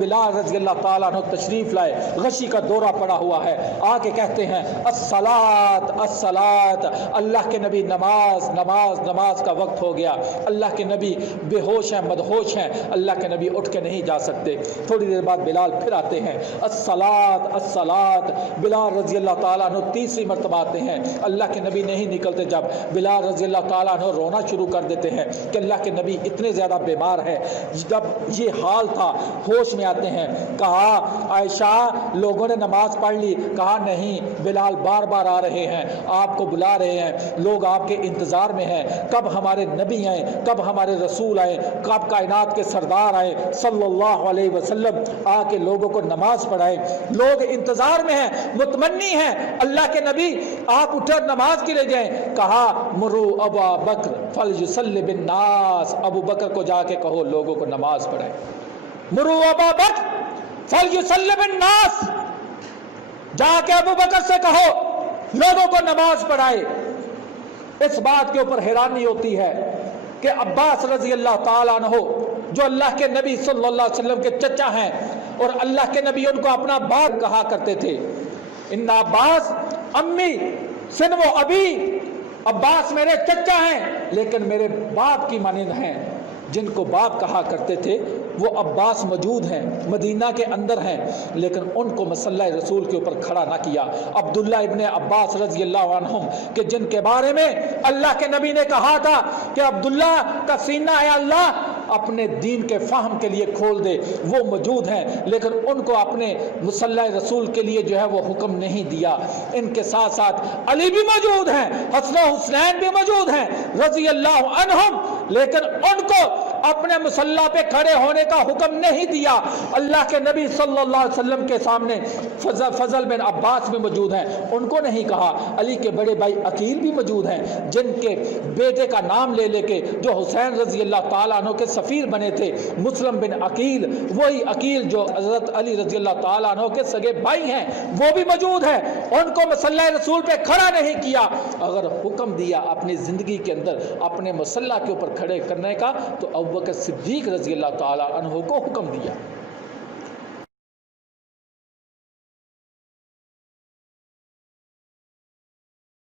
بلال رضی اللہ تعالیٰ عنہ تشریف لائے، غشی کا دورہ پڑا ہوا ہے، آ کے کہتے ہیں الصلاۃ الصلاۃ، اللہ کے نبی نماز نماز نماز کا وقت ہو گیا، اللہ کے نبی بے ہوش ہیں، مدہوش ہیں، اللہ کے نبی اٹھ کے نہیں جا سکتے۔ تھوڑی دیر بعد بلال پھر آتے ہیں، الصلاۃ الصلاۃ، بلال رضی اللہ تعالیٰ عنہ تیسری مرتبہ آتے ہیں، اللہ کے نبی نہیں نکلتے۔ جب بلال رضی اللہ تعالیٰ عنہ رونا شروع کر دیتے ہیں کہ اللہ کے نبی اتنے زیادہ بیمار ہیں، جب یہ حال تھا ہوش میں آتے ہیں۔ کہا عائشہ لوگوں نے نماز پڑھ لی؟ کہا نہیں، بلال بار بار آ رہے ہیں، آپ کو بلا رہے ہیں، لوگ آپ کے انتظار میں ہیں، کب ہمارے نبی آئیں، کب ہمارے رسول آئیں، کب کائنات کے سردار آئیں صلی اللہ علیہ وسلم آ کے لوگوں کو نماز پڑھائیں، لوگ انتظار میں ہیں، متمنی ہیں اللہ کے نبی آپ اٹھے نماز کے لیے جائیں۔ کہا مرو ابا بکر فلیصلی بالناس، ابو بکر کو جا کے کہو لوگوں کو نماز پڑھائیں۔ مرو ابا بکر فلیصلی بالناس، جا کے ابو بکر سے کہو لوگوں کو نماز پڑھائے۔ اس بات کے اوپر حیرانی ہوتی ہے کہ عباس رضی اللہ تعالیٰ عنہ جو اللہ کے نبی صلی اللہ علیہ وسلم کے چچا ہیں اور اللہ کے نبی ان کو اپنا باپ کہا کرتے تھے، ان عباس امی سن و ابی، عباس میرے چچا ہیں لیکن میرے باپ کی مانند ہیں، جن کو باپ کہا کرتے تھے وہ عباس موجود ہیں، مدینہ کے اندر ہیں، لیکن ان کو مسلح رسول کے اوپر کھڑا نہ کیا۔ عبداللہ ابن عباس رضی اللہ عنہم کہ جن کے بارے میں اللہ کے نبی نے کہا تھا کہ عبداللہ کا سینہ ہے اللہ اپنے دین کے فہم کے لیے کھول دے، وہ موجود ہیں، لیکن ان کو اپنے مسلح رسول کے لیے جو ہے وہ حکم نہیں دیا۔ ان کے ساتھ ساتھ علی بھی موجود ہیں، حسن و حسنین بھی موجود ہیں رضی اللہ عنہم، لیکن ان کو اپنے مسلح پہ کھڑے ہونے کا حکم نہیں دیا۔ اللہ کے نبی صلی اللہ علیہ وسلم کے سامنے فضل بن عباس بھی موجود ہیں، ان کو نہیں کہا۔ علی کے بڑے بھائی عقیل بھی موجود ہیں، جن کے بیٹے کا نام لے لے کے جو حسین رضی اللہ تعالیٰ عنہ کے سفیر بنے تھے، مسلم بن عقیل، وہی عقیل جو حضرت علی رضی اللہ تعالیٰ عنہ کے سگے بھائی ہیں، وہ بھی موجود ہیں۔ ان کو مسلح رسول پہ کھڑا نہیں کیا۔ اگر حکم دیا اپنی زندگی کے اندر اپنے مسلح کے اوپر کھڑے کرنے کا تو ابوبکر صدیق رضی اللہ تعالیٰ عنہ کو حکم دیا۔